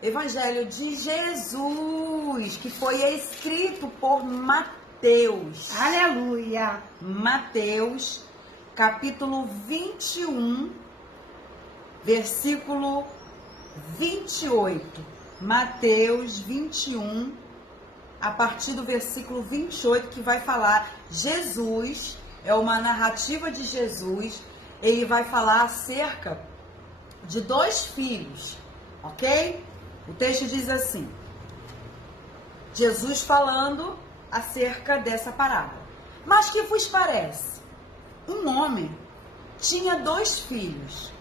Evangelho de Jesus, que foi escrito por Mateus. Aleluia. Mateus, capítulo 21, versículo 28. Mateus 21, a partir do versículo 28, que vai falar Jesus, é uma narrativa de Jesus, ele vai falar acerca de dois filhos, ok? O texto diz assim, Jesus falando acerca dessa parábola. Mas que vos parece? Um homem tinha dois filhos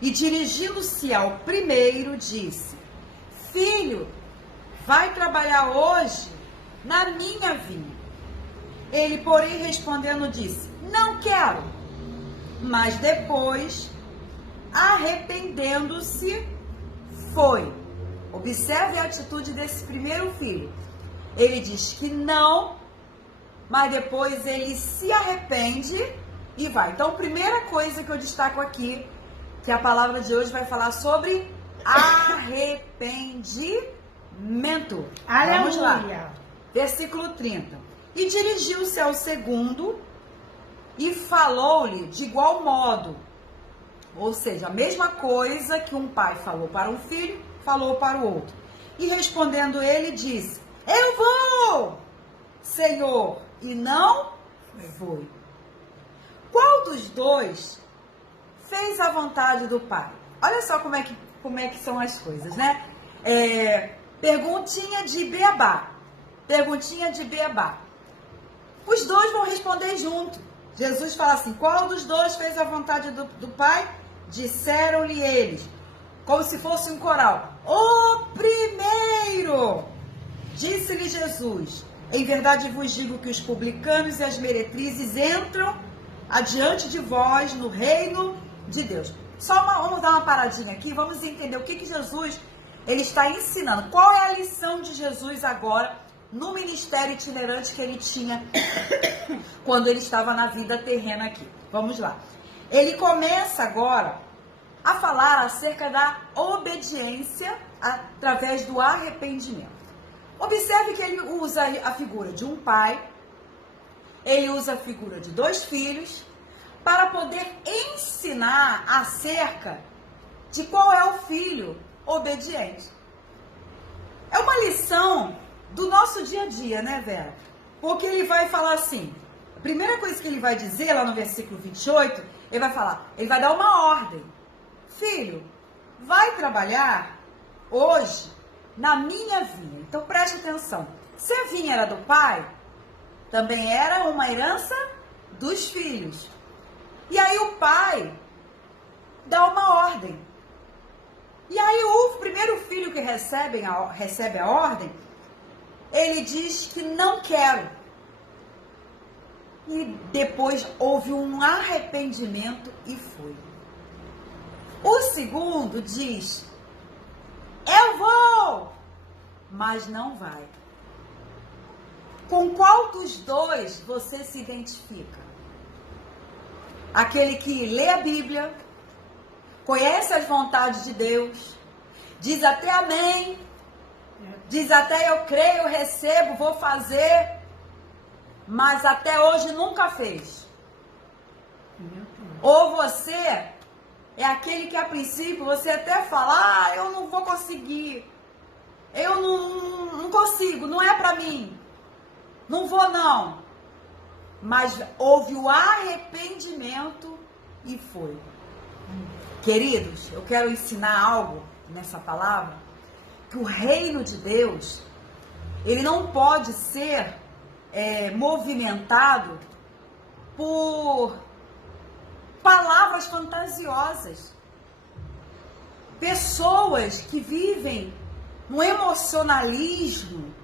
e dirigindo-se ao primeiro disse, filho, vai trabalhar hoje na minha vinha. Ele, porém, respondendo disse, não quero. Mas depois, arrependendo-se, foi. Observe a atitude desse primeiro filho. Ele diz que não, mas depois ele se arrepende e vai. Então, primeira coisa que eu destaco aqui, que a palavra de hoje vai falar sobre arrependimento. Aleluia. Vamos lá. Versículo 30. E dirigiu-se ao segundo e falou-lhe de igual modo. Ou seja, a mesma coisa que um pai falou para um filho, falou para o outro. E respondendo ele, disse, eu vou, Senhor, e não foi. Qual dos dois fez a vontade do pai? Olha só como é que são as coisas, né? Perguntinha de beabá. Perguntinha de beabá. Os dois vão responder junto. Jesus fala assim, qual dos dois fez a vontade do pai? Disseram-lhe eles, como se fosse um coral. O primeiro! Disse-lhe Jesus, em verdade vos digo que os publicanos e as meretrizes entram adiante de vós no reino de Deus. Vamos dar uma paradinha aqui, vamos entender o que Jesus ele está ensinando. Qual é a lição de Jesus agora no ministério itinerante que ele tinha quando ele estava na vida terrena aqui? Vamos lá. Ele começa agora a falar acerca da obediência através do arrependimento. Observe que ele usa a figura de um pai, ele usa a figura de dois filhos, para poder ensinar acerca de qual é o filho obediente. É uma lição do nosso dia a dia, né, Vera? Porque ele vai falar assim, a primeira coisa que ele vai dizer lá no versículo 28, ele vai falar, ele vai dar uma ordem. Filho, vai trabalhar hoje na minha vinha. Então preste atenção. Se a vinha era do pai, também era uma herança dos filhos. E aí o pai dá uma ordem. E aí o primeiro filho que recebe a ordem, ele diz que não quero. E depois houve um arrependimento e foi. O segundo diz, eu vou, mas não vai. Com qual dos dois você se identifica? Aquele que lê a Bíblia, conhece as vontades de Deus, diz até amém, diz até eu creio, eu recebo, vou fazer, mas até hoje nunca fez. Ou você é aquele que a princípio você até fala, eu não vou conseguir, eu não consigo, não é pra mim, não vou não. Mas houve o arrependimento e foi. Queridos, eu quero ensinar algo nessa palavra, que o reino de Deus, ele não pode ser movimentado por palavras fantasiosas. Pessoas que vivem no emocionalismo.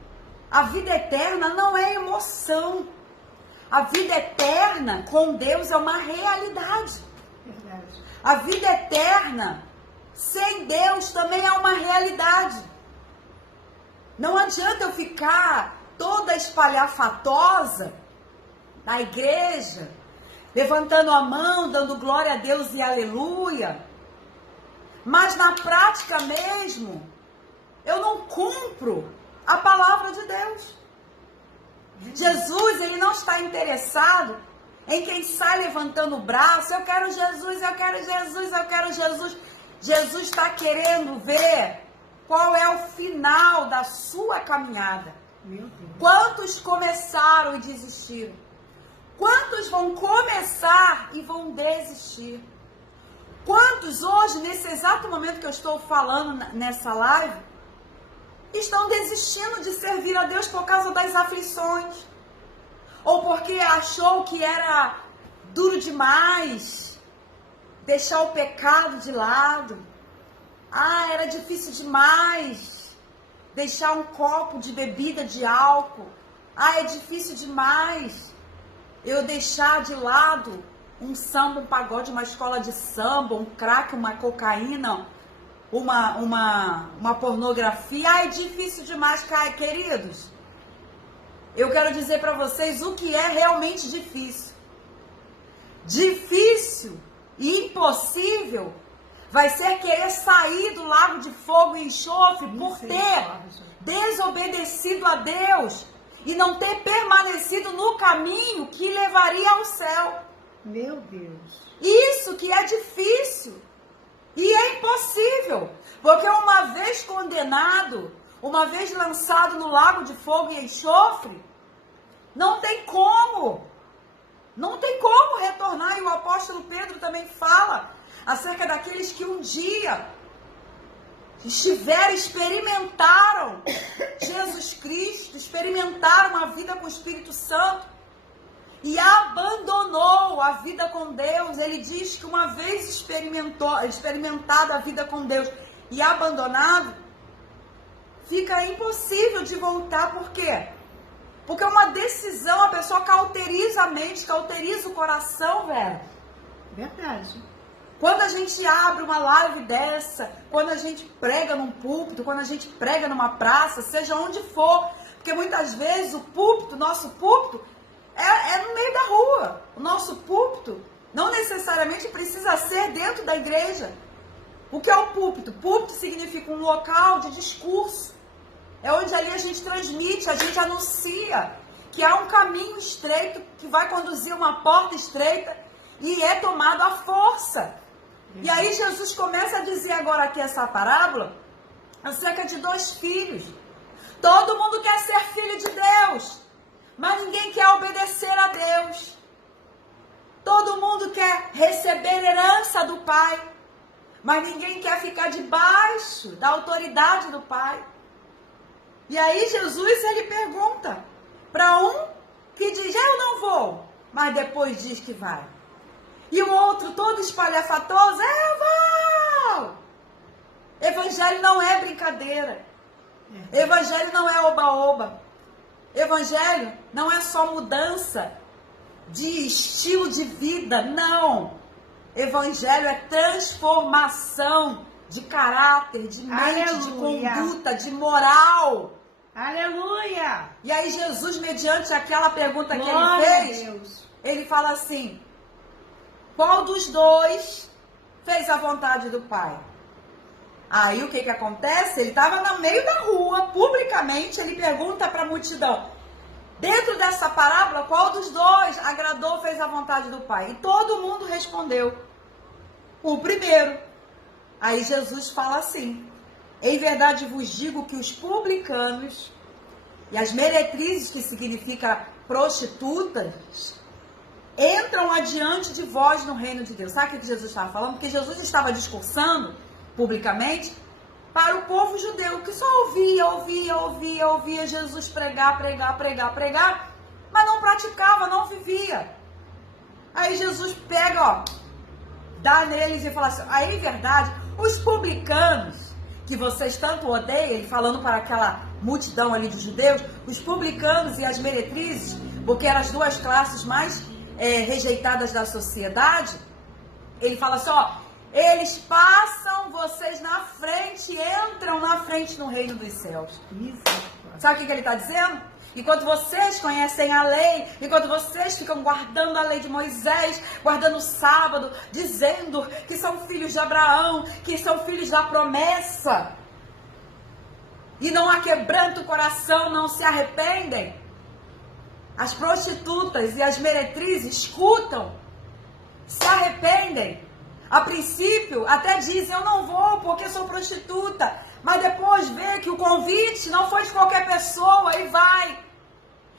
A vida eterna não é emoção. A vida eterna com Deus é uma realidade. Verdade. A vida eterna sem Deus também é uma realidade. Não adianta eu ficar toda espalhafatosa na igreja, levantando a mão, dando glória a Deus e aleluia. Mas na prática mesmo, não cumpro a palavra de Deus. Jesus, ele não está interessado em quem sai levantando o braço. Eu quero Jesus, eu quero Jesus, eu quero Jesus. Jesus está querendo ver qual é o final da sua caminhada. Meu Deus. Quantos começaram e desistiram? Quantos vão começar e vão desistir? Quantos hoje, nesse exato momento que eu estou falando nessa live, estão desistindo de servir a Deus por causa das aflições? Ou porque achou que era duro demais deixar o pecado de lado? Ah, era difícil demais deixar um copo de bebida de álcool. Ah, é difícil demais eu deixar de lado um samba, um pagode, uma escola de samba, um crack, uma cocaína, uma pornografia. Ah, é difícil demais, queridos. Eu quero dizer para vocês o que é realmente difícil. Difícil e impossível vai ser querer sair do lago de fogo e enxofre por ter desobedecido a Deus e não ter permanecido no caminho que levaria ao céu. Meu Deus. Isso que é difícil e é impossível, porque uma vez condenado, uma vez lançado no lago de fogo e enxofre, não tem como retornar. E o apóstolo Pedro também fala acerca daqueles que um dia experimentaram Jesus Cristo, experimentaram a vida com o Espírito Santo e abandonou a vida com Deus. Ele diz que uma vez experimentado a vida com Deus e abandonado, fica impossível de voltar. Por quê? Porque é uma decisão, a pessoa cauteriza a mente, cauteriza o coração, velho. Verdade. Quando a gente abre uma live dessa, quando a gente prega num púlpito, quando a gente prega numa praça, seja onde for, porque muitas vezes o púlpito, nosso púlpito, é no meio da rua. O nosso púlpito não necessariamente precisa ser dentro da igreja. O que é o púlpito? Púlpito significa um local de discurso. É onde ali a gente transmite, a gente anuncia que há um caminho estreito que vai conduzir uma porta estreita e é tomado à força. E aí Jesus começa a dizer agora aqui essa parábola acerca de 2 filhos. Todo mundo quer ser filho de Deus, mas ninguém quer obedecer a Deus. Todo mundo quer receber herança do Pai, mas ninguém quer ficar debaixo da autoridade do Pai. E aí Jesus, ele pergunta para um que diz, eu não vou, mas depois diz que vai. E o outro todo espalhafatoso, eu vou. Evangelho não é brincadeira. Evangelho não é oba-oba. Evangelho não é só mudança de estilo de vida, não. Evangelho é transformação de caráter, de mente, Aleluia. de conduta, de moral. Aleluia! E aí Jesus, mediante aquela pergunta que Glória ele fez, a Deus. ele fala assim, qual dos 2 fez a vontade do Pai? Aí o que acontece? Ele estava no meio da rua, publicamente, ele pergunta para a multidão, dentro dessa parábola, qual dos 2 agradou, fez a vontade do Pai? E todo mundo respondeu, o primeiro. Aí Jesus fala assim, em verdade vos digo que os publicanos e as meretrizes, que significa prostitutas, entram adiante de vós no reino de Deus. Sabe o que Jesus estava falando? Porque Jesus estava discursando publicamente para o povo judeu, que só ouvia Jesus pregar, mas não praticava, não vivia. Aí Jesus pega, dá neles e fala assim, aí em verdade, os publicanos, que vocês tanto odeiam, ele falando para aquela multidão ali de judeus, os publicanos e as meretrizes, porque eram as 2 classes mais rejeitadas da sociedade, ele fala assim, eles passam vocês na frente, entram na frente no reino dos céus. Sabe o que ele está dizendo? Enquanto vocês conhecem a lei, enquanto vocês ficam guardando a lei de Moisés, guardando o sábado, dizendo que são filhos de Abraão, que são filhos da promessa, e não aquebranta o coração, não se arrependem. As prostitutas e as meretrizes escutam, se arrependem. A princípio até dizem, eu não vou porque sou prostituta, mas depois vê que o convite não foi de qualquer pessoa e vai.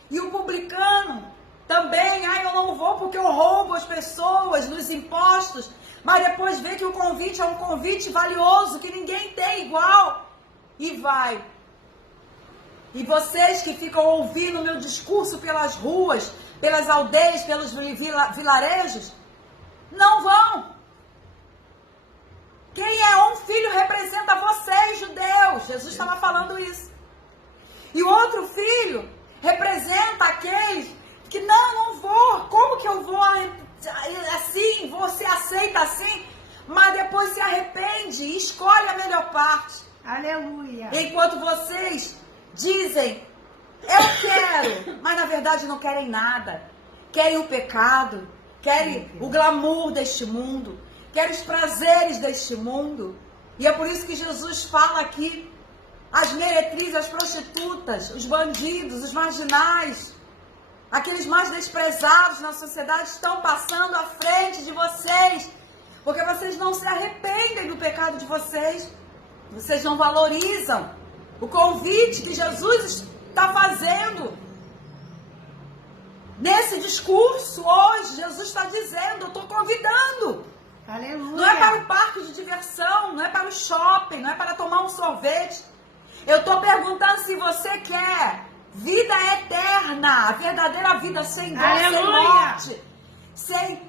E o publicano também, eu não vou porque eu roubo as pessoas nos impostos, mas depois vê que o convite é um convite valioso, que ninguém tem igual, e vai. E vocês que ficam ouvindo o meu discurso pelas ruas, pelas aldeias, pelos vilarejos, não vão. Quem é um filho representa vocês, judeus. Jesus estava falando isso. E o outro filho representa aqueles que não vou. Como que eu vou assim? Você aceita assim? Mas depois se arrepende e escolhe a melhor parte. Aleluia. Enquanto vocês dizem, eu quero, mas na verdade não querem nada. Querem o pecado, querem o glamour deste mundo, querem os prazeres deste mundo. E é por isso que Jesus fala aqui, as meretrizes, as prostitutas, os bandidos, os marginais, aqueles mais desprezados na sociedade estão passando à frente de vocês, porque vocês não se arrependem do pecado de vocês, vocês não valorizam o convite que Jesus está fazendo. Nesse discurso hoje, Jesus está dizendo, eu estou convidando. Aleluia. Não é para o parque de diversão, não é para o shopping, não é para tomar um sorvete. Eu estou perguntando se você quer vida eterna, a verdadeira vida sem dor, sem morte,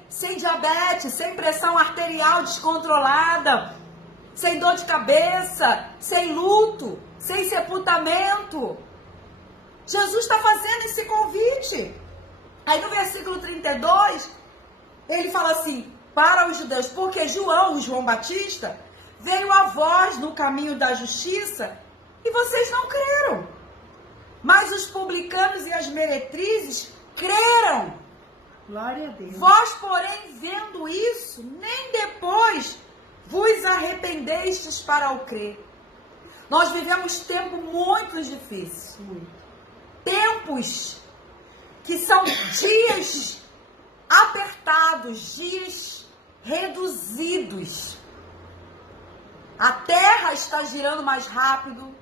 sem diabetes, sem pressão arterial descontrolada, sem dor de cabeça, sem luto, sem sepultamento. Jesus está fazendo esse convite. Aí no versículo 32, ele fala assim, para os judeus, porque João Batista, veio a vós no caminho da justiça e vocês não creram. Mas os publicanos e as meretrizes creram. Glória a Deus. Vós, porém, vendo isso, nem depois vos arrependestes para o crer. Nós vivemos tempos muito difíceis. Tempos que são dias apertados, dias reduzidos. A terra está girando mais rápido.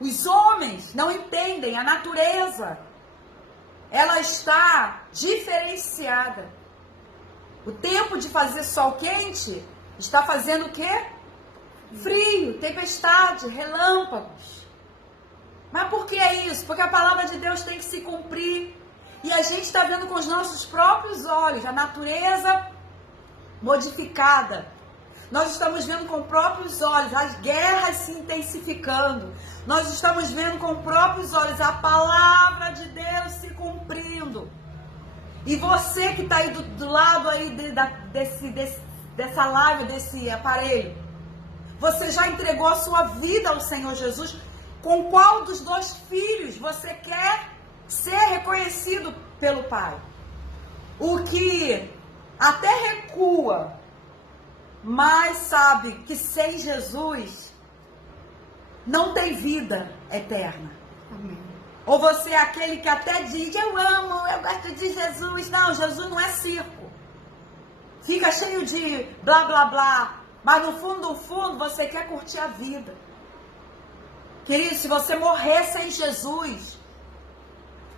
Os homens não entendem a natureza. Ela está diferenciada. O tempo de fazer sol quente está fazendo o quê? Frio, tempestade, relâmpagos. Mas por que é isso? Porque a palavra de Deus tem que se cumprir. E a gente está vendo com os nossos próprios olhos a natureza modificada. Nós estamos vendo com próprios olhos as guerras se intensificando. Nós estamos vendo com próprios olhos a palavra de Deus se cumprindo. E você que está aí do lado aí dessa live, desse aparelho, você já entregou a sua vida ao Senhor Jesus? Com qual dos dois filhos você quer ser reconhecido pelo Pai? O que até recua, mas sabe que sem Jesus não tem vida eterna. Amém. Ou você é aquele que até diz, eu amo, eu gosto de Jesus. Não, Jesus não é circo. Fica cheio de blá, blá, blá. Mas no fundo do fundo, você quer curtir a vida. Querido, se você morrer sem Jesus,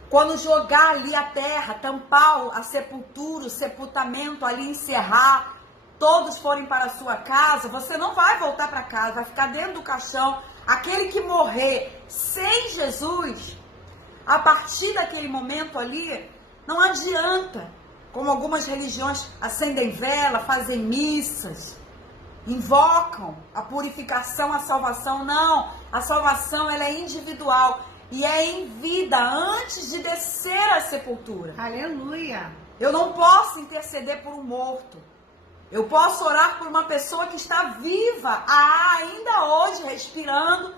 quando jogar ali a terra, tampar a sepultura, o sepultamento ali, encerrar, todos forem para a sua casa, você não vai voltar para casa, vai ficar dentro do caixão. Aquele que morrer sem Jesus, a partir daquele momento ali, não adianta. Como algumas religiões acendem vela, fazem missas, invocam a purificação, a salvação. Não, a salvação ela é individual e é em vida, antes de descer à sepultura. Aleluia. Eu não posso interceder por um morto. Eu posso orar por uma pessoa que está viva, ainda hoje, respirando.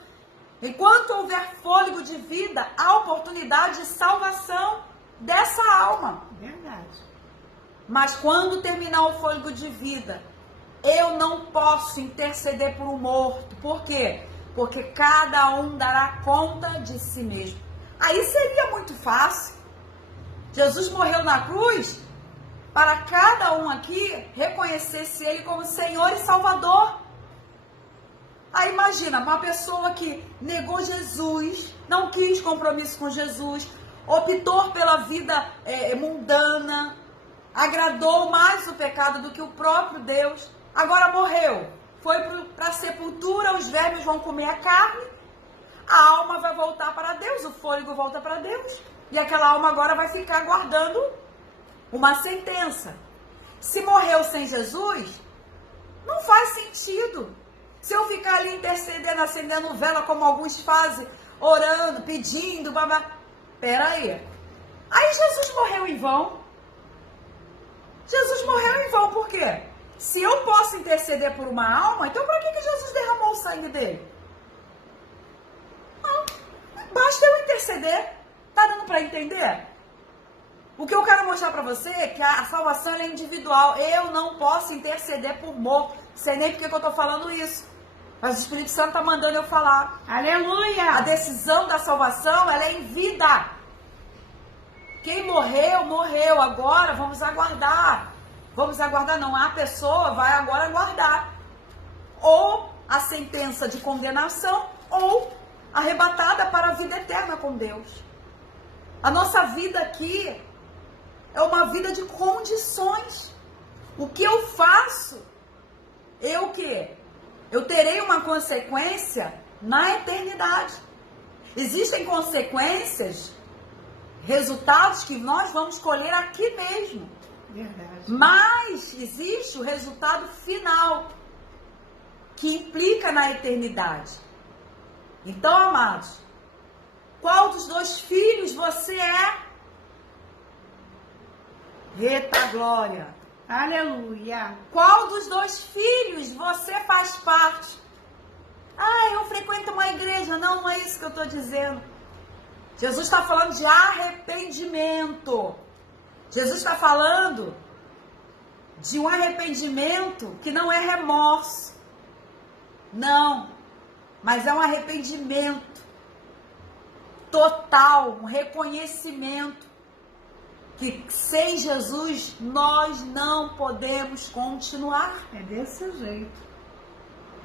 Enquanto houver fôlego de vida, há oportunidade de salvação dessa alma. Verdade. Mas quando terminar o fôlego de vida, eu não posso interceder por um morto. Por quê? porque cada um dará conta de si mesmo. Aí seria muito fácil. Jesus morreu na cruz para cada um aqui reconhecesse ele como Senhor e Salvador. Aí imagina, uma pessoa que negou Jesus, não quis compromisso com Jesus, optou pela vida mundana, agradou mais o pecado do que o próprio Deus, agora morreu, foi para a sepultura, os vermes vão comer a carne, a alma vai voltar para Deus, o fôlego volta para Deus, e aquela alma agora vai ficar guardando uma sentença. Se morreu sem Jesus, não faz sentido. Se eu ficar ali intercedendo, acendendo vela, como alguns fazem, orando, pedindo, babá. Peraí. Aí Jesus morreu em vão. Jesus morreu em vão, por quê? Se eu posso interceder por uma alma, então para que Jesus derramou o sangue dele? Não. Basta eu interceder. Tá dando para entender? O que eu quero mostrar para você é que a salvação é individual. Eu não posso interceder por morto. Sei nem porque que eu tô falando isso. Mas o Espírito Santo tá mandando eu falar. Aleluia! A decisão da salvação, ela é em vida. Quem morreu, morreu. Agora vamos aguardar. Vamos aguardar não. A pessoa vai agora aguardar. Ou a sentença de condenação, ou arrebatada para a vida eterna com Deus. A nossa vida aqui é uma vida de condições. O que eu faço, eu terei uma consequência na eternidade. Existem consequências, resultados que nós vamos colher aqui mesmo. Verdade. Mas existe o resultado final, que implica na eternidade. Então, amados, qual dos dois filhos você é? Eita glória! Aleluia! Qual dos dois filhos você faz parte? Ah, eu frequento uma igreja. Não, não é isso que eu estou dizendo. Jesus está falando de arrependimento. Jesus está falando de um arrependimento que não é remorso. Não, mas é um arrependimento total, um reconhecimento que sem Jesus nós não podemos continuar. É desse jeito.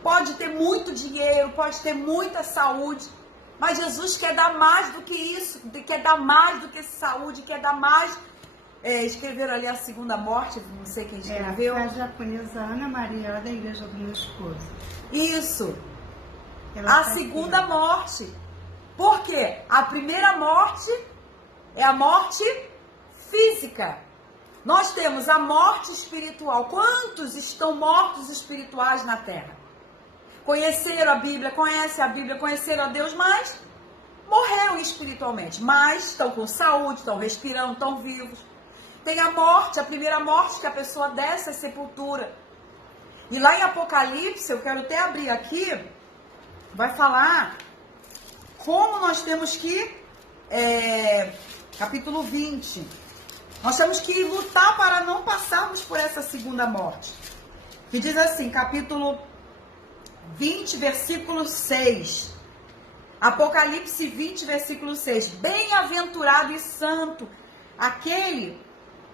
Pode ter muito dinheiro, pode ter muita saúde, mas Jesus quer dar mais do que isso, quer dar mais do que saúde, quer dar mais. Escreveram ali a segunda morte, não sei quem escreveu. É a japonesa Ana Maria, da igreja do meu esposo. Isso, Ela a segunda morte. Por quê? A primeira morte é a morte física. Nós temos a morte espiritual. Quantos estão mortos espirituais na terra? Conheceram a Bíblia, conhecem a Bíblia, conheceram a Deus, mas morreram espiritualmente. Mas estão com saúde, estão respirando, estão vivos. Tem a morte, a primeira morte, que a pessoa desce à sepultura. E lá em Apocalipse, eu quero até abrir aqui, vai falar como nós temos que, capítulo 20, nós temos que lutar para não passarmos por essa segunda morte. Que diz assim, capítulo 20, versículo 6. Apocalipse 20, versículo 6. Bem-aventurado e santo aquele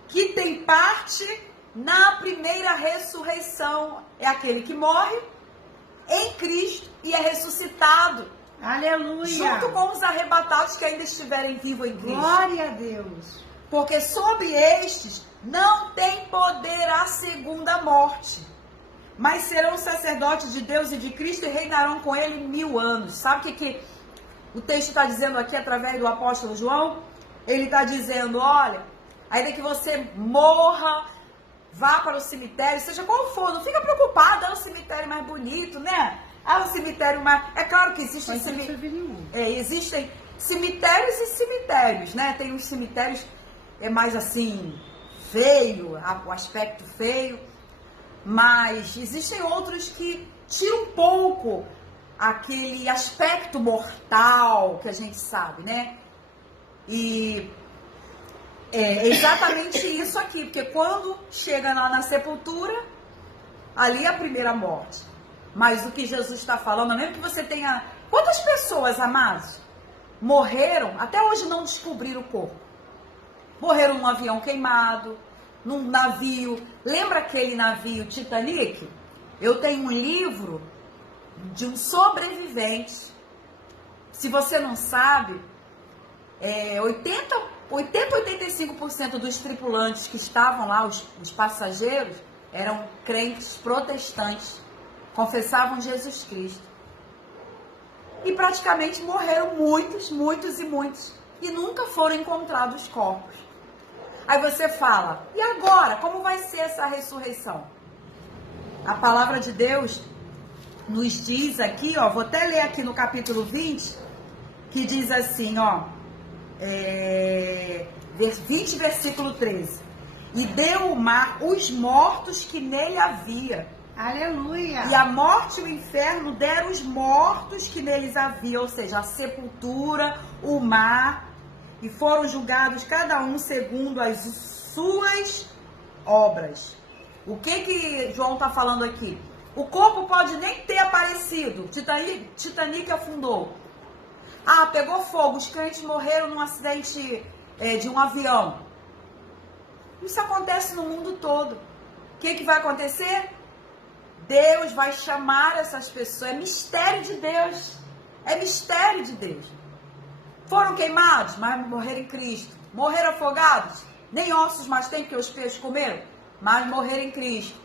que tem parte na primeira ressurreição. É aquele que morre em Cristo e é ressuscitado. Aleluia! Junto com os arrebatados que ainda estiverem vivos em Cristo. Glória a Deus! Porque sobre estes não tem poder a segunda morte, mas serão sacerdotes de Deus e de Cristo e reinarão com ele 1000 anos. Sabe o que o texto está dizendo aqui através do apóstolo João? Ele está dizendo, olha, ainda que você morra, vá para o cemitério, seja qual for, não fica preocupado, é o cemitério mais bonito, né? Ah, o cemitério mais... É claro que existem existem cemitérios e cemitérios, né? Tem uns cemitérios mais assim, feio, o aspecto feio, mas existem outros que tiram um pouco aquele aspecto mortal que a gente sabe, né? E é exatamente isso aqui, porque quando chega lá na sepultura, ali é a primeira morte. Mas o que Jesus está falando, mesmo que você tenha... Quantas pessoas, amados, morreram, até hoje não descobriram o corpo? Morreram num avião queimado, num navio. Lembra aquele navio Titanic? Eu tenho um livro de um sobrevivente. Se você não sabe, 85% dos tripulantes que estavam lá, os passageiros, eram crentes protestantes, confessavam Jesus Cristo. E praticamente morreram muitos, muitos e muitos. E nunca foram encontrados corpos. Aí você fala, e agora? Como vai ser essa ressurreição? A palavra de Deus nos diz aqui, ó, vou até ler aqui no capítulo 20, que diz assim, ó, 20, versículo 13. E deu o mar os mortos que nele havia. Aleluia. E a morte e o inferno deram os mortos que neles havia, ou seja, a sepultura, o mar, e foram julgados cada um segundo as suas obras. O que João está falando aqui? O corpo pode nem ter aparecido. Titanic afundou. Ah, pegou fogo, os crentes morreram num acidente de um avião. Isso acontece no mundo todo. O que vai acontecer? Deus vai chamar essas pessoas. É mistério de Deus. É mistério de Deus. Foram queimados, mas morreram em Cristo. Morreram afogados, nem ossos mais tem, porque os peixes comeram, mas morreram em Cristo.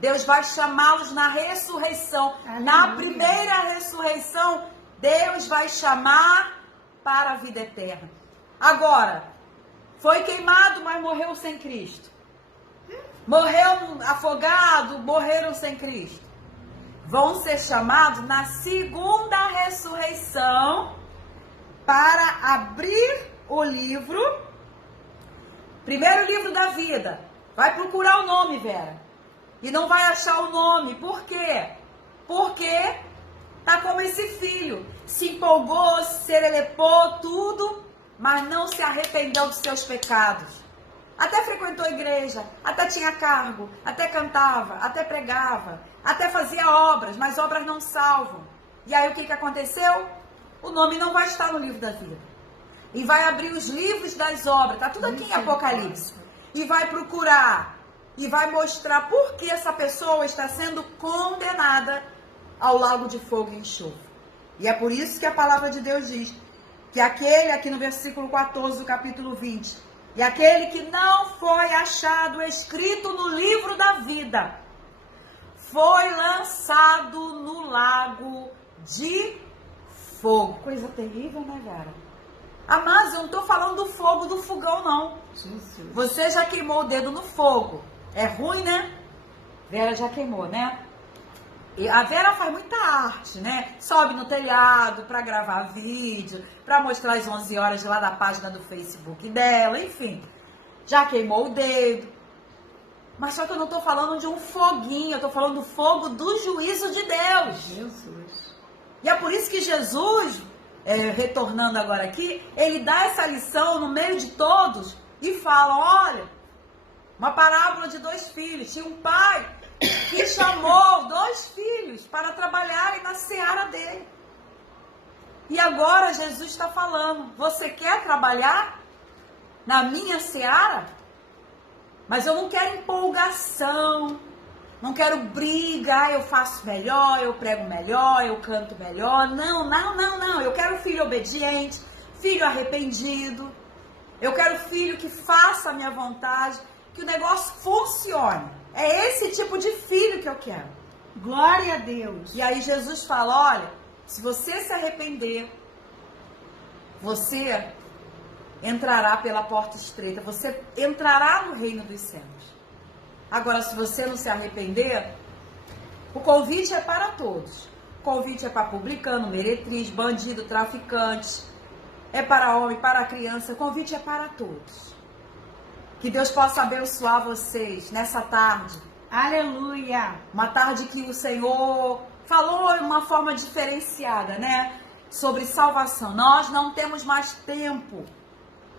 Deus vai chamá-los na ressurreição. Aleluia. Na primeira ressurreição, Deus vai chamar para a vida eterna. Agora, foi queimado, mas morreu sem Cristo. Morreu afogado, morreram sem Cristo. Vão ser chamados na segunda ressurreição para abrir o livro, primeiro livro da vida. Vai procurar o nome, Vera. E não vai achar o nome. Por quê? Porque tá como esse filho. Se empolgou, serelepou, tudo, mas não se arrependeu dos seus pecados. Até frequentou a igreja, até tinha cargo, até cantava, até pregava, até fazia obras, mas obras não salvam. E aí o que aconteceu? O nome não vai estar no livro da vida. E vai abrir os livros das obras, tá tudo aqui em Apocalipse. E vai procurar, e vai mostrar por que essa pessoa está sendo condenada ao lago de fogo e enxofre. E é por isso que a palavra de Deus diz que aquele, aqui no versículo 14 do capítulo 20, e aquele que não foi achado escrito no livro da vida, foi lançado no lago de fogo. Coisa terrível, né, Vera? Mas eu não estou falando do fogo do fogão, não. Jesus. Você já queimou o dedo no fogo. É ruim, né? Vera já queimou, né? E a Vera faz muita arte, né? Sobe no telhado para gravar vídeo, para mostrar as 11 horas lá da página do Facebook dela, enfim. Já queimou o dedo. Mas só que eu não estou falando de um foguinho, eu estou falando do fogo do juízo de Deus. Jesus. E é por isso que Jesus, retornando agora aqui, ele dá essa lição no meio de todos e fala, olha, uma parábola de 2 filhos. Tinha um pai que chamou 2 filhos para trabalharem na seara dele. E agora Jesus está falando, você quer trabalhar na minha seara? Mas eu não quero empolgação, não quero briga, eu faço melhor, eu prego melhor, eu canto melhor. Não. Eu quero filho obediente, filho arrependido. Eu quero filho que faça a minha vontade, que o negócio funcione. É esse tipo de filho que eu quero. Glória a Deus. E aí Jesus fala, olha, se você se arrepender, você entrará pela porta estreita, você entrará no reino dos céus. Agora, se você não se arrepender, o convite é para todos. O convite é para publicano, meretriz, bandido, traficante, é para homem, para criança, o convite é para todos. Que Deus possa abençoar vocês nessa tarde. Aleluia. Uma tarde que o Senhor falou de uma forma diferenciada, né? Sobre salvação. Nós não temos mais tempo.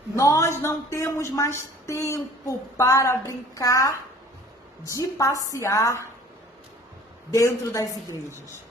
Nós não temos mais tempo para brincar de passear. dentro das igrejas.